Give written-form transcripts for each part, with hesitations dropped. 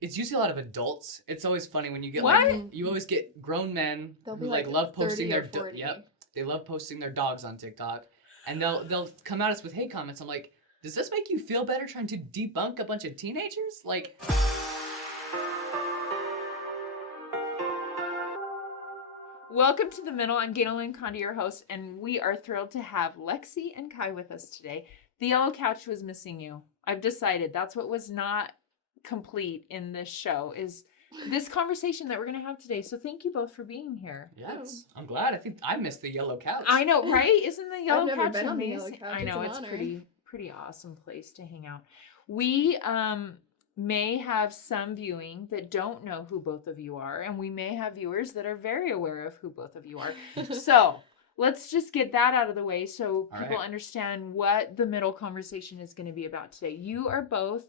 It's usually a lot of adults. It's always funny when you get What? you always get grown men They'll who be like like love posting 30 or their 40. they love posting their dogs on TikTok, and they'll come at us with hate comments. I'm like, does this make you feel better trying to debunk a bunch of teenagers? Like, Welcome to The Middle. I'm Ganel-Lyn, your host, and we are thrilled to have Lexi and Kai with us today. The yellow couch was missing you. I've decided that's what was not complete in this show is this conversation that we're going to have today. So thank you both for being here. yes, I'm glad. I think I missed the yellow couch. I know, right? Isn't the yellow I've never couch been on the amazing? yellow couch. I know, It's it's an honor. pretty awesome place to hang out. We may have some viewing that don't know who both of you are, and we may have viewers that are very aware of who both of you are. So let's just get that out of the way so people understand what the middle conversation is going to be about today. You are both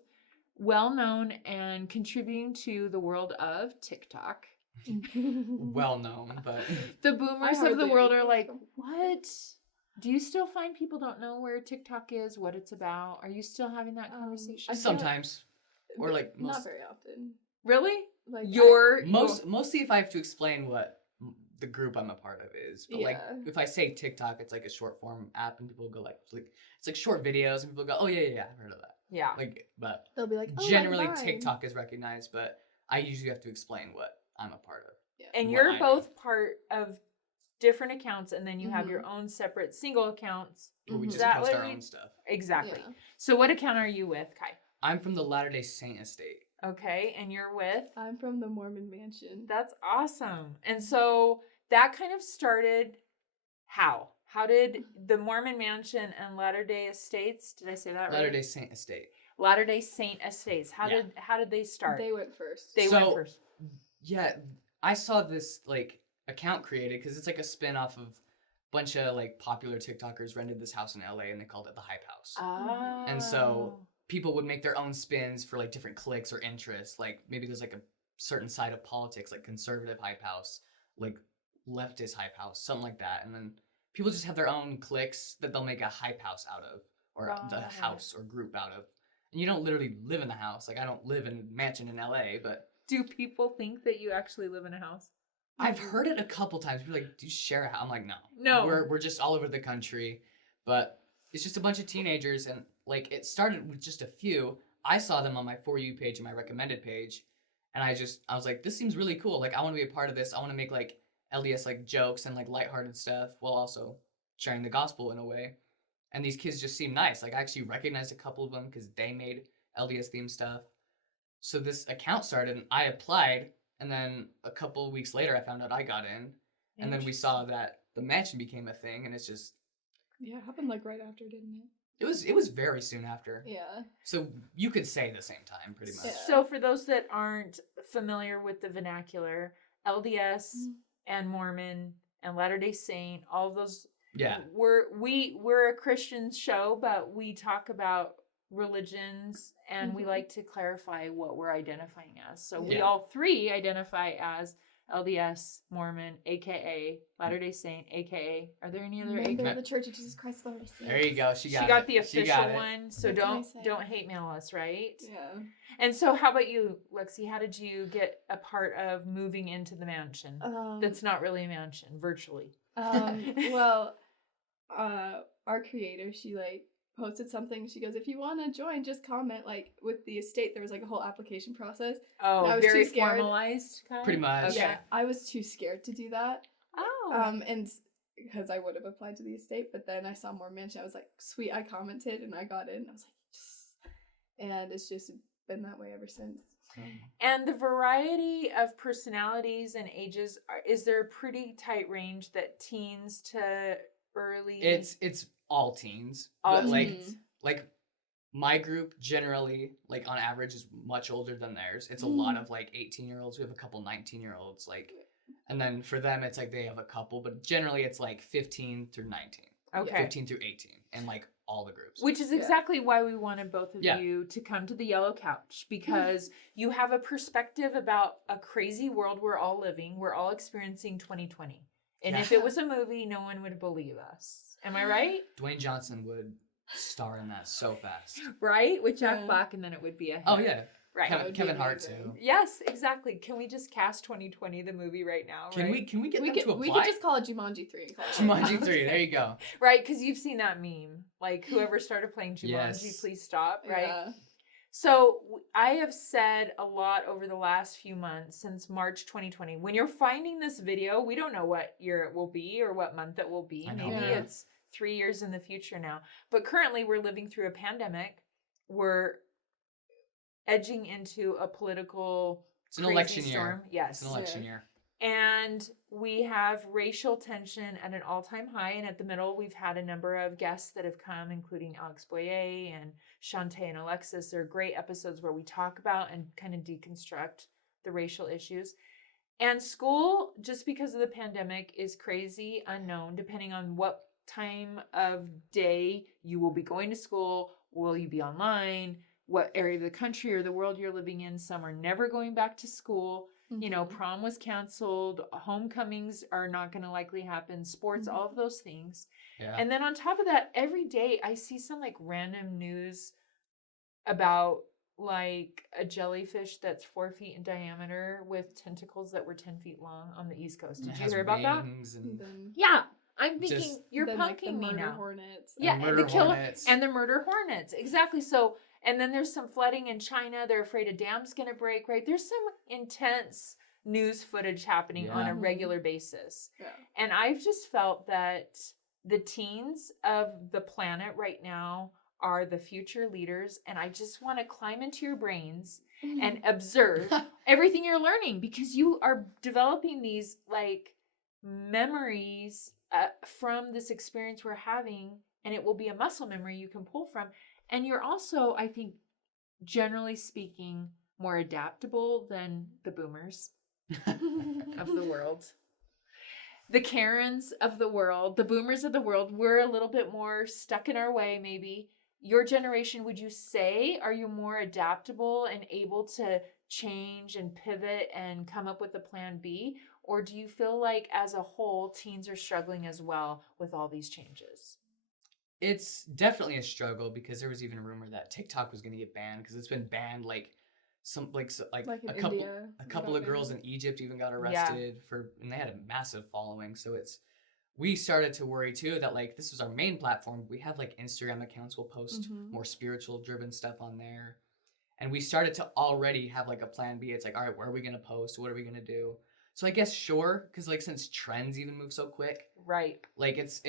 well-known and contributing to the world of TikTok. Well known, but The boomers of the world are like, what? Do you still find people don't know where TikTok is, what it's about? Are you still having that conversation? sometimes, or like Not very often. Really? Like mostly if I have to explain what the group I'm a part of is. But like if I say TikTok, it's like a short form app, and people go like it's like short videos, and people go, oh yeah, I've heard of that. Yeah. Like, but they'll be like, oh, generally I'm fine. TikTok is recognized, but I usually have to explain what I'm a part of. Yeah. And you're both part of different accounts, and then you have Mhm. your own separate single accounts. Where we Mhm. just That post way our we- own stuff. Exactly. Yeah. So what account are you with, Kai? I'm from the Latter-day Saint estate. Okay, and you're with? I'm from the Mormon mansion. That's awesome. And so that kind of started how? How did the Mormon Mansion and Latter-day Estates, did I say that right? Latter-day Saint estate. Latter-day Saint Estates. How did they start? They went first. They went first. Yeah, I saw this like account created because it's like a spin-off of a bunch of like popular TikTokers rented this house in LA and they called it the Hype House. Oh. And so people would make their own spins for like different clicks or interests. Like maybe there's like a certain side of politics, like conservative Hype House, like leftist Hype House, something like that. And then people just have their own clicks that they'll make a Hype House out of, or the house or group out of. And you don't literally live in the house. Like I don't live in a mansion in LA, but do people think that you actually live in a house? I've heard it a couple times. People are like, do you share a house? I'm like, no. No. We're just all over the country. But it's just a bunch of teenagers, and like it started with just a few. I saw them on my For You page and my recommended page, and I was like, this seems really cool. Like I want to be a part of this. I want to make like LDS like jokes and like lighthearted stuff while also sharing the gospel in a way. And these kids just seem nice. Like I actually recognized a couple of them because they made LDS themed stuff. So this account started, and I applied. And then a couple of weeks later, I found out I got in. And then we saw that the mansion became a thing, and it's just... Yeah, it happened like right after, didn't it? It was very soon after. Yeah. So you could say the same time, pretty much. Yeah. So for those that aren't familiar with the vernacular, LDS and Mormon and Latter-day Saint, all of those... Yeah. We're a Christian show, but we talk about religions, and we like to clarify what we're identifying as. So we all three identify as LDS, Mormon, aka Latter-day Saint, aka are there any other Member of the Church of Jesus Christ of Latter-day Saints. There you go. She got got it. the official one. So What can I say? don't hate mail us, right? Yeah. And so how about you, Lexi? How did you get a part of moving into the mansion? That's not really a mansion, virtually. Well, our creator, she like posted something. She goes, if you want to join, just comment. Like with the estate, there was like a whole application process. Oh, I was very too scared. formalized, kind of? Pretty much. Okay. Yeah, I was too scared to do that. Oh. And because I would have applied to the estate, but then I saw more mansion. I was like, sweet, I commented and I got in. I was like, yes. And it's just been that way ever since. So. And the variety of personalities and ages, is there a pretty tight range that teens to early? It's all teens. All but teens. like my group generally, like on average, is much older than theirs. It's a lot of like 18-year-olds. We have a couple 19-year-olds, like, and then for them it's like they have a couple, but generally it's like 15 through 19. Okay. 15 through 18, and like all the groups. Which is exactly why we wanted both of Yeah. you to come to the Yellow Couch, because you have a perspective about a crazy world we're all living. We're all experiencing 2020. And if it was a movie, no one would believe us. Am I right? Dwayne Johnson would star in that so fast. Right? With Jack Black, and then it would be a hit. Oh yeah. Right. That would be Kevin Hart amazing. too. Yes, exactly. Can we just cast 2020 the movie right now? Can right? we get them to We apply? could just call it Jumanji 3 and call it Jumanji 3. There you go. Right, because you've seen that meme. Like, whoever started playing Jumanji, Yes. please stop, right? Yeah. So I have said a lot over the last few months since March 2020. When you're finding this video, we don't know what year it will be or what month it will be. I know, Maybe yeah. it's 3 years in the future now. But currently we're living through a pandemic. We're edging into a political It's an crazy election storm. year. Yes. It's an election year. And we have racial tension at an all-time high. And at the middle, we've had a number of guests that have come, including Alex Boyer and Shantae and Alexis. They're great episodes where we talk about and kind of deconstruct the racial issues. And school, just because of the pandemic, is crazy unknown, depending on what time of day you will be going to school. Will you be online? What area of the country or the world you're living in? Some are never going back to school. You know, prom was canceled. Homecomings are not going to likely happen. Sports, all of those things. Yeah. And then on top of that, every day I see some like random news about like a jellyfish that's 4 feet in diameter with tentacles that were 10 feet long on the East Coast. And Did it you has hear about that? wings and Then, Yeah. I'm thinking Just- you're then, punking like, the me murder now. hornets. Yeah, and and murder the killer hornets. and the murder hornets. Exactly. So, and then there's some flooding in China. They're afraid a dam's going to break, right? There's some intense news footage happening on Yeah. a regular basis. Yeah. And I've just felt that the teens of the planet right now are the future leaders. And I just want to climb into your brains and observe everything you're learning, because you are developing these like memories from this experience we're having, and it will be a muscle memory you can pull from. And you're also, I think, generally speaking, more adaptable than the boomers of the world. The Karens of the world, the boomers of the world, we're a little bit more stuck in our way, maybe. Your generation, would you say, are you more adaptable and able to change and pivot and come up with a plan B? Or do you feel like as a whole, teens are struggling as well with all these changes? It's definitely a struggle, because there was even a rumor that TikTok was going to get banned, because it's been banned like Like in a couple India, a it couple got of girls banned. in Egypt even got arrested and they had a massive following. So we started to worry too that like this was our main platform. We have like Instagram accounts, we'll post more spiritual driven stuff on there. And we started to already have like a plan B. It's like, all right, where are we going to post? What are we going to do? So I guess sure, because like since trends even move so quick, Right. like it's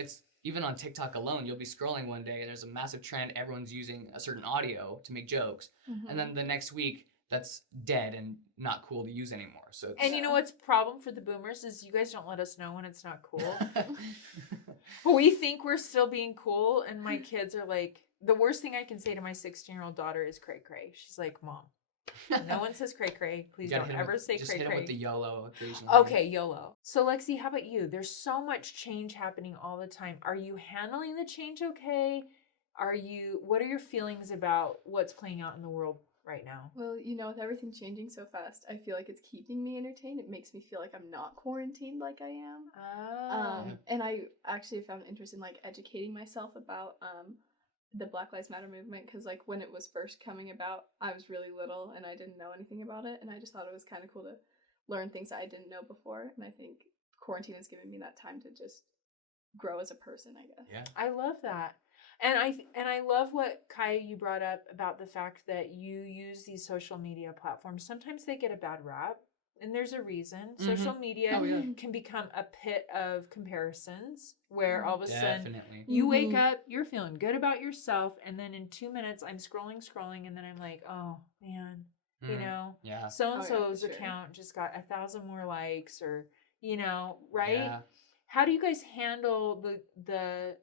even on TikTok alone, you'll be scrolling one day and there's a massive trend. Everyone's using a certain audio to make jokes. And then the next week that's dead and not cool to use anymore. So it's, And you know what's problem for the boomers is you guys don't let us know when it's not cool. We think we're still being cool, and my kids are like, the worst thing I can say to my 16-year-old daughter is cray cray. She's like, Mom, no one says cray cray. Please You gotta don't hit 'em ever with- say just cray hit 'em cray. with the YOLO occasionally. Okay, YOLO. So Lexi, how about you? There's so much change happening all the time. Are you handling the change okay? What are your feelings about what's playing out in the world right now? Well, you know, with everything changing so fast, I feel like it's keeping me entertained. It makes me feel like I'm not quarantined like I am. Oh. And I actually found interest in like educating myself about the Black Lives Matter movement, because like when it was first coming about, I was really little and I didn't know anything about it, and I just thought it was kind of cool to learn things that I didn't know before. And I think quarantine has given me that time to just grow as a person, I guess. Yeah. I love that. And I love what Kaya you brought up about the fact that you use these social media platforms. Sometimes they get a bad rap, and there's a reason. Social media Oh, yeah. can become a pit of comparisons where all of a sudden Definitely. you wake up, you're feeling good about yourself, and then in 2 minutes I'm scrolling, and then I'm like, oh man, you know, Yeah. so and so's for sure. account just got 1,000 more likes, or you know, right? Yeah. How do you guys handle the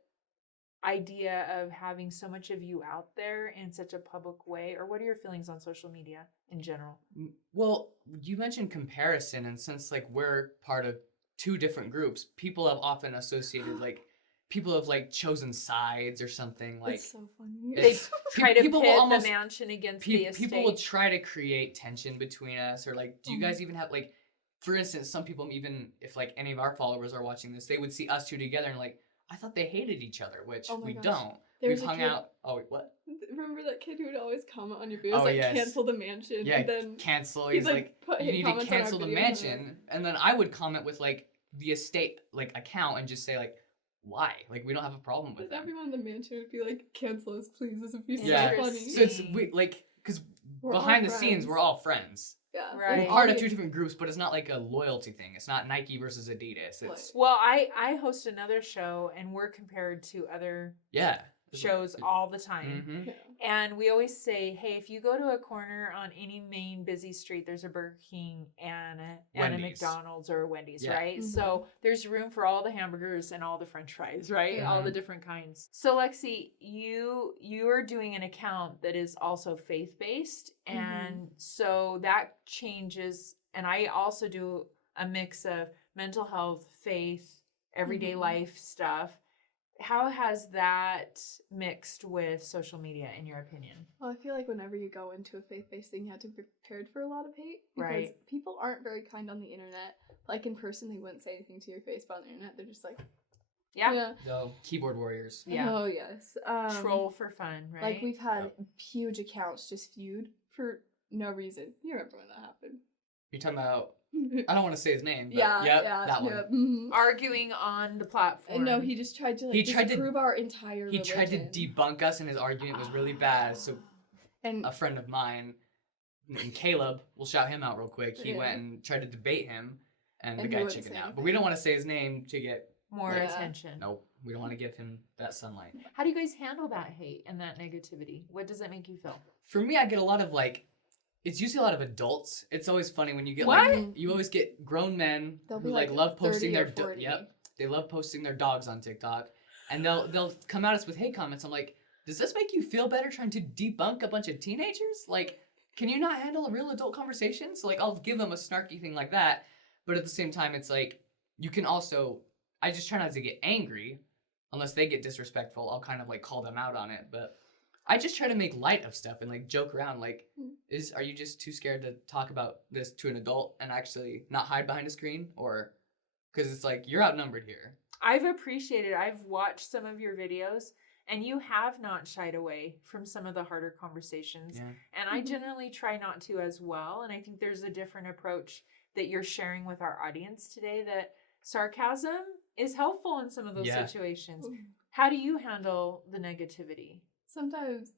idea of having so much of you out there in such a public way, or what are your feelings on social media in general? Well, you mentioned comparison, and since like we're part of two different groups, people have often associated like people have like chosen sides or something. Like It's so funny. They it's- try to people pit will almost the mansion against the estate. people will try to create tension between us, or like, do you Mhm. guys even have like, for instance, some people, even if like any of our followers are watching this, they would see us two together and like, I thought they hated each other, which Oh my we gosh. don't. There's We've a hung kid, out. Oh, wait, what? remember that kid who would always comment on your videos, Oh, like yes. cancel the mansion, Yeah, and then cancel. he'd He's like, put you hate need to comments on our cancel the videos mansion. And then I would comment with like the estate like account and just say like, why? Like, we don't have a problem with and them. everyone in the mansion would be like, cancel us, please. This would be Yeah. so funny. So it's like, because We're all behind the scenes, friends. we're all friends. Yeah, Right. We're all part of get- 2 different groups, but it's not like a loyalty thing. It's not Nike versus Adidas. It's Well, I host another show, and we're compared to other yeah. shows all the time. Mm-hmm. Yeah. And we always say, hey, if you go to a corner on any main busy street, there's a Burger King and a Wendy's. McDonald's or a Wendy's, Yeah. right? Mhm. So there's room for all the hamburgers and all the French fries, right? Yeah. All the different kinds. So Lexi, you are doing an account that is also faith-based, and so that changes. And I also do a mix of mental health, faith, everyday Mhm. life stuff. How has that mixed with social media, in your opinion? Well, I feel like whenever you go into a faith-based thing, you have to be prepared for a lot of hate. Because Right. people aren't very kind on the internet. Like, in person, they wouldn't say anything to your face, but on the internet, they're just like, Yeah. The keyboard warriors. Yeah. oh, yes. Troll for fun, right? Like, we've had huge accounts just feud for no reason. You remember when that happened? You're talking about, I don't want to say his name, but yeah, yep, yeah. that one. Mhm. arguing on the platform. No, he just tried to, like, He tried to- disprove our entire He tried to religion. debunk us, and his argument was really bad. So And a friend of mine, named Caleb, we'll shout him out real quick. He Yeah. went and tried to debate him, and the And he guy wouldn't chickened say out. But we don't want to say his name to get, more Yeah. attention. nope, we don't want to give him that sunlight. How do you guys handle that hate and that negativity? What does it make you feel? For me, I get a lot of like, it's usually a lot of adults. It's always funny when you get What? like, you always get grown men They'll who be like like love posting 30 or their, 40. yep, they love posting their dogs on TikTok, and they'll come at us with hate comments. I'm like, does this make you feel better trying to debunk a bunch of teenagers? Like, can you not handle a real adult conversation? So like, I'll give them a snarky thing like that, but at the same time, it's like, you can also, I just try not to get angry, unless they get disrespectful. I'll kind of like call them out on it, but I just try to make light of stuff and like joke around. Like, are you just too scared to talk about this to an adult and actually not hide behind a screen? Or, because it's like, you're outnumbered here. I've watched some of your videos, and you have not shied away from some of the harder conversations. Yeah. And I Mhm. generally try not to as well. And I think there's a different approach that you're sharing with our audience today, that sarcasm is helpful in some of those Yeah. situations. How do you handle the negativity? Sometimes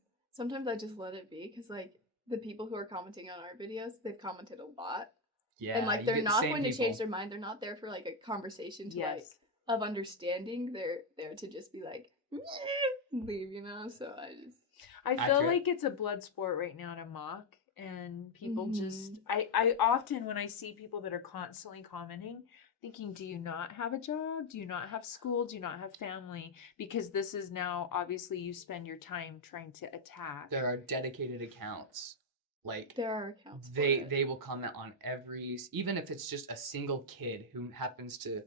I just let it be, because like the people who are commenting on our videos, they've commented a lot, Yeah. and like you they're get the not same going to people. change their mind. They're not there for like a conversation to like of understanding. They're there to just be like leave, you know. So I feel Accurate. like it's a blood sport right now to mock, and people just Mhm. I often, when I see people that are constantly commenting, thinking, do you not have a job? Do you not have school? Do you not have family? Because this is now, obviously, you spend your time trying to attack. There are dedicated accounts. Like, there are accounts. for they it. they will comment on every, even if it's just a single kid who happens to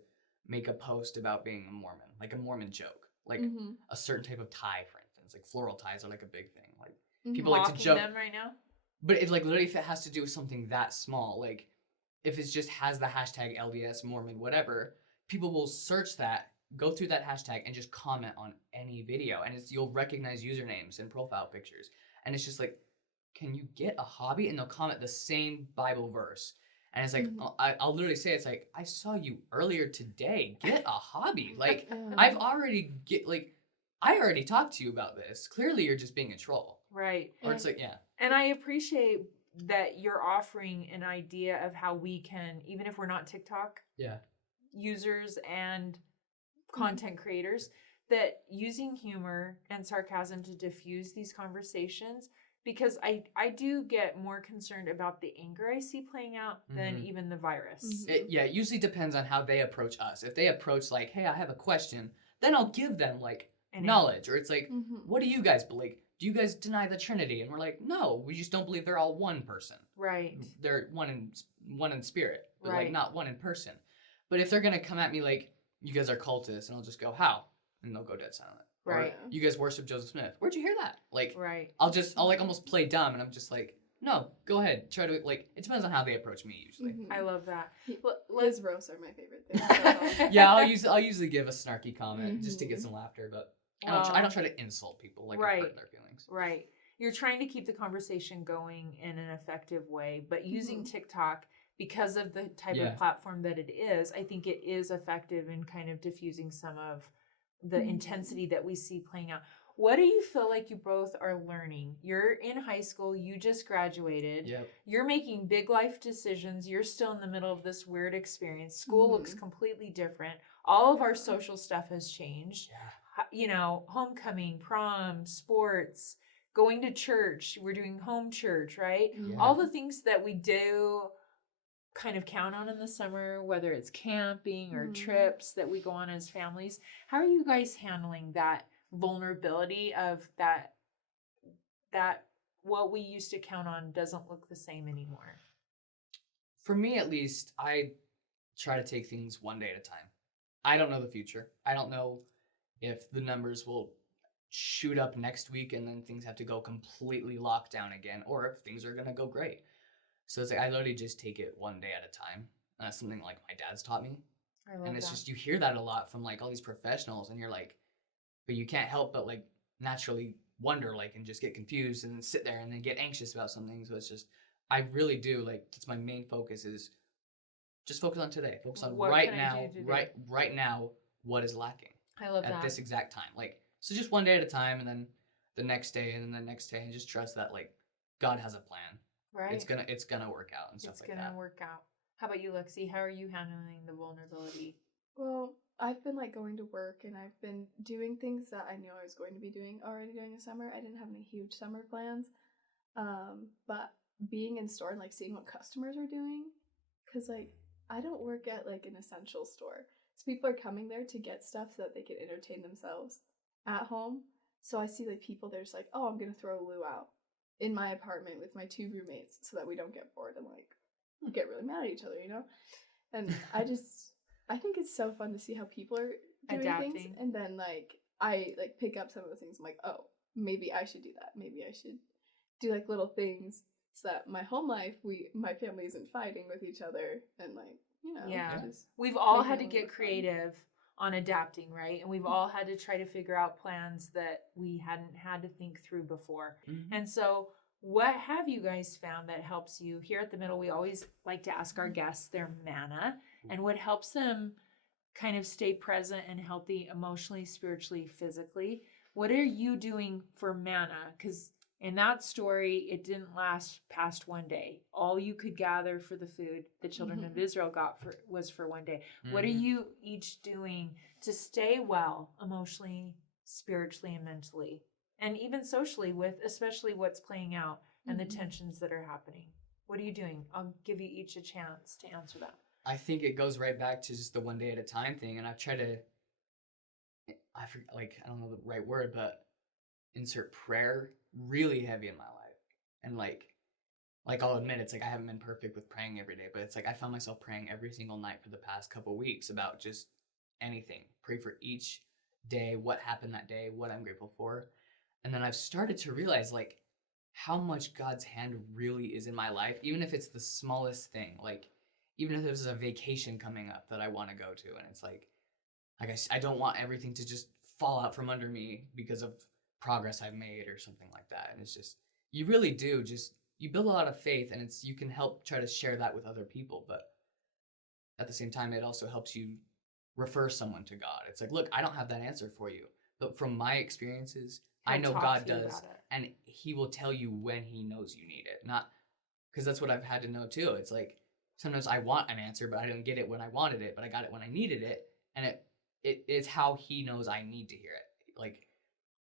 make a post about being a Mormon, like a Mormon joke, like Mhm. a certain type of tie, for instance. Like floral ties are like a big thing. Like, Mhm. people like to Mocking joke. them right now? But it's like literally if it has to do with something that small, like if it just has the hashtag LDS Mormon whatever, people will search that, go through that hashtag, and just comment on any video, and you'll recognize usernames and profile pictures, and it's just like, can you get a hobby? And they'll comment the same Bible verse, and it's like, Mhm. I'll literally say, it's like, I saw you earlier today. Get a hobby. Like, Yeah. I already talked to you about this. Clearly, you're just being a troll. Right. Or it's like, yeah. And I appreciate that you're offering an idea of how we can, even if we're not TikTok Yeah. users and content creators, that using humor and sarcasm to diffuse these conversations, because I do get more concerned about the anger I see playing out than Mhm. even the virus. Mhm. It usually depends on how they approach us. If they approach like, hey, I have a question, then I'll give them like And knowledge. Or it's like, Mhm. what do you guys believe? Do you guys deny the Trinity? And we're like, no, we just don't believe they're all one person. Right. They're one in spirit, but Right. like not one in person. But if they're gonna come at me like, you guys are cultists, and I'll just go, how? And they'll go dead silent. Or, Right. you guys worship Joseph Smith. Where'd you hear that? Like, Right. I'll like almost play dumb, and I'm just like, no, go ahead. Try to, like, it depends on how they approach me usually. Mhm. I love that. Liz roasts are my favorite thing. Yeah, I'll usually give a snarky comment just to get Mhm. some laughter, but I don't try to insult people, like, or Right. hurt their feelings. Right. You're trying to keep the conversation going in an effective way, but using Mhm. TikTok, because of the type Yeah. of platform that it is, I think it is effective in kind of diffusing some of the Mhm. intensity that we see playing out. What do you feel like you both are learning? You're in high school, you just graduated. Yep. You're making big life decisions. You're still in the middle of this weird experience. School looks Mhm. completely different. All of our Yeah. social stuff has changed. Yeah. You know, homecoming, prom, sports, going to church. We're doing home church, right? Mhm. All the things that we do kind of count on in the summer, whether it's camping or Mhm. trips that we go on as families. How are you guys handling that vulnerability of that what we used to count on doesn't look the same anymore? For me, at least, I try to take things one day at a time. I don't know the future. I don't know if the numbers will shoot up next week and then things have to go completely locked down again, or if things are gonna go great. So it's like I literally just take it one day at a time. And that's something like my dad's taught me. I love And it's that. just you hear that a lot from like all these professionals, and you're like, but you can't help but like naturally wonder, like, and just get confused and then sit there and then get anxious about something. So it's just I really do like that's my main focus is just focus on today. Focus on What right can I now, do today? right now, what is lacking I love at that. this exact time. Like so just one day at a time, and then the next day and then the next day, and just trust that like God has a plan. Right. It's gonna work out and stuff It's like gonna that. work out. How about you, Lexi? How are you handling the vulnerability? Well, I've been like going to work and I've been doing things that I knew I was going to be doing already during the summer. I didn't have any huge summer plans. But being in store and like seeing what customers are doing, because like I don't work at like an essential store. So people are coming there to get stuff so that they can entertain themselves at home. So I see like people there's like, oh, I'm gonna throw a loo out in my apartment with my 2 roommates so that we don't get bored and like get really mad at each other, you know? And I think it's so fun to see how people are doing things, Adapting. and then like I like pick up some of the things. I'm like, oh, maybe I should do that. Maybe I should do like little things so that my home life, my family isn't fighting with each other, and like Yeah. just We've all making had it to a little get more fun. creative on adapting, right? And we've all had to try to figure out plans that we hadn't had to think through before. Mhm. And so, what have you guys found that helps you? Here at the middle, we always like to ask our guests their manna and what helps them kind of stay present and healthy emotionally, spiritually, physically. What are you doing for manna? Because in that story, it didn't last past one day. All you could gather for the food the children of Israel got was for one day. What are Mhm. you each doing to stay well emotionally, spiritually, and mentally? And even socially, with especially what's playing out and the Mhm. tensions that are happening. What are you doing? I'll give you each a chance to answer that. I think it goes right back to just the one day at a time thing, and I've tried to I forget, like I don't know the right word, but insert prayer really heavy in my life. And like I'll admit it's like I haven't been perfect with praying every day, but it's like I found myself praying every single night for the past couple weeks about just anything. Pray for each day, what happened that day, what I'm grateful for. And then I've started to realize like how much God's hand really is in my life, even if it's the smallest thing. Like even if there's a vacation coming up that I want to go to, and it's like I don't want everything to just fall out from under me because of progress I've made or something like that. And it's just you really do just you build a lot of faith, and it's you can help try to share that with other people, but at the same time it also helps you refer someone to God. It's like, look, I don't have that answer for you, but from my experiences, I He'll know talk God to you does, about it. and he will tell you when he knows you need it. Not because that's what I've had to know too. It's like sometimes I want an answer, but I didn't get it when I wanted it, but I got it when I needed it, and it's how he knows I need to hear it. Like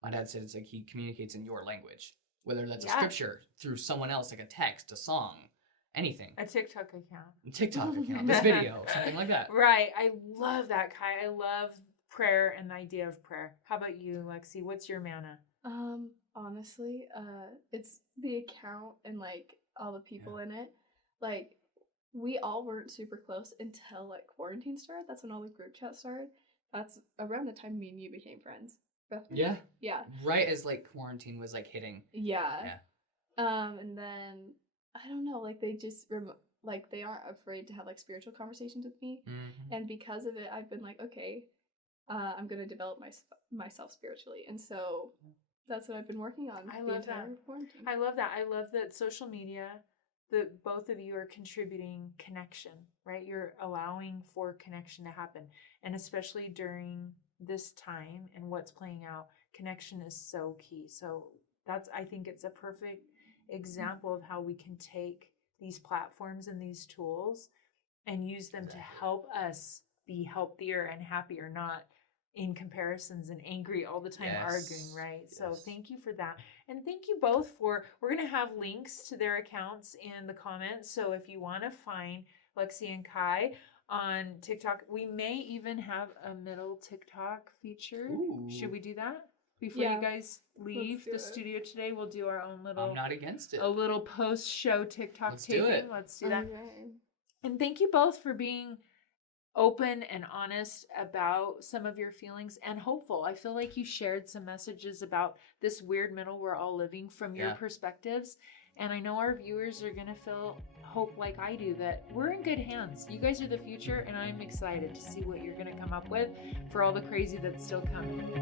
my dad said, it's like he communicates in your language, whether that's a Yeah. scripture through someone else, like a text, a song, anything, A TikTok account. a TikTok account, this video, something like that. Right. I love that, Kai. I love prayer and the idea of prayer. How about you, Lexi? What's your manna? Honestly, it's the account and like all the people in it. Like we all weren't super close until like quarantine started. That's when all the group chat started. That's around the time me and you became friends. Roughly. Yeah. Yeah. Right as like quarantine was like hitting. Yeah. Yeah. And then I don't know, like they just like they aren't afraid to have like spiritual conversations with me, Mm-hmm. and because of it, I've been like, okay, I'm going to develop myself spiritually. And so that's what I've been working on. I the love entire that. quarantine. I love that. I love that social media, that both of you are contributing connection, right? You're allowing for connection to happen. And especially during this time and what's playing out, connection is so key. So I think it's a perfect example of how we can take these platforms and these tools and use them to help us be healthier and happier, not in comparisons and angry all the time, arguing, right? So thank you for that. And thank you both we're going to have links to their accounts in the comments. So if you want to find Lexi and Kai on TikTok, we may even have a middle TikTok featured. Ooh. Should we do that? Before you guys leave the studio today, we'll do our own little, I'm not against it. a little post-show TikTok Let's taping. do it. Let's do that. Okay. And thank you both for being open and honest about some of your feelings and hopeful. I feel like you shared some messages about this weird middle we're all living from your perspectives. And I know our viewers are going to feel hope like I do, that we're in good hands. You guys are the future, and I'm excited to see what you're going to come up with for all the crazy that's still coming.